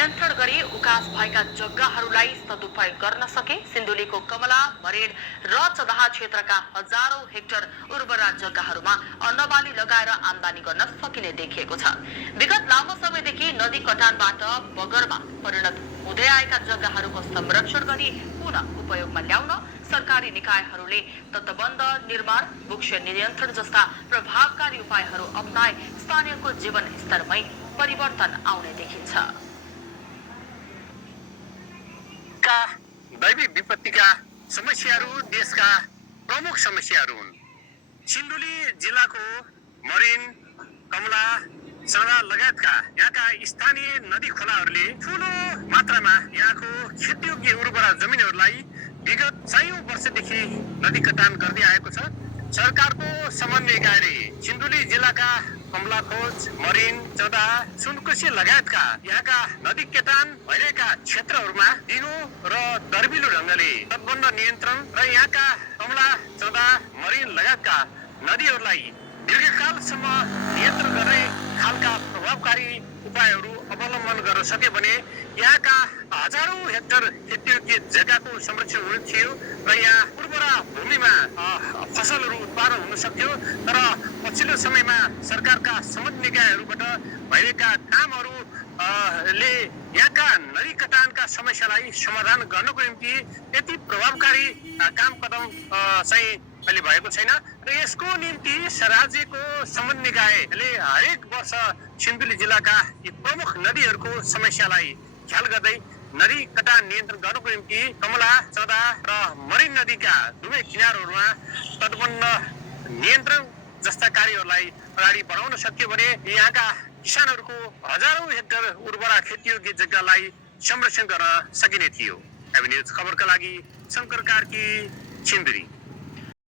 नियन्त्रण गरी उकास भएका जग्गाहरूलाई सदुपयोग गर्न सके। सिन्धुलीको कमला, मरेड र चौदाहा क्षेत्रका हजारौं हेक्टर उर्वरा जग्गाहरूमा अन्नबाली लगाएर आमदानी गर्न सकिने देखिएको छ। विगत लामो समयदेखि नदी कटानबाट बगरमा परिणत हुँदै आएका जग्गाहरूको संरक्षण गरी पुनः उपयोगमा ल्याउन सरकारी निकायहरूले तटबन्ध निर्माण, वृक्ष नियन्त्रण जस्ता प्रभावकारी उपायहरू अपनाए स्थानीयको जीवन स्तरमै परिवर्तन आउने देखिन्छ। दैवी विपत्तिका समस्याहरू देशका प्रमुख समस्याहरू हुन्। सिन्धुली जिल्लाको मरिन, कमला, चौदा लगायतका यहाँका स्थानीय नदी खोलाहरूले ठूलो मात्रामा यहाँको खेतीयोग्य उर्वरा जमिनहरूलाई विगत 100औं वर्षदेखि नदी कटान गर्दै आएको छ। सरकारको समन्वय निकायले सिन्धुली जिल्लाका कमलाखोज, मरिन, चौदा, सुनकोशी लगायतका यहाँका नदी कटान भइरहेका क्षेत्रहरूमा दिगो र दर्बिलो ढङ्गले तटबन्ध नियन्त्रण र यहाँका कमला, चौदा, मरिन लगायतका नदीहरूलाई दीर्घकालसम्म नियन्त्रण गर्ने खालका प्रभावकारी उपायहरू अवलम्बन गर्न सके भने यहाँका हजारौं हेक्टर खेतीयोग्य जग्गाको संरक्षण हुने थियो र यहाँ उर्वरा भूमिमा फसलहरू उत्पादन हुन सक्थ्यो। तर पछिल्लो समयमा सरकारका सम्बन्धित निकायहरूबाट भइरहेका कामहरूले यहाँका नदी कटानका समस्यालाई समाधान गर्नको निम्ति त्यति प्रभावकारी कदम चाहिँ अहिले भएको छैन र यसको निम्ति राज्यको सम्बन्धित निकायले हरेक वर्ष सिन्धुली जिल्लाका यी प्रमुख नदीहरूको समस्यालाई ख्याल गर्दै नदी कटान नियन्त्रण गर्नको निम्ति कमला, चौदा र मरिन नदीका दुवै किनारहरूमा तटबन्ध नियन्त्रण जस्ता कार्यहरूलाई अगाडि बढाउन सकियो भने यहाँका किसानहरूको हजारौं हेक्टर उर्वरा खेतीयोग्य जग्गालाई संरक्षण गर्न सकिने थियो। एभी न्यूज खबरका लागि शंकर कार्की, सिन्धुली।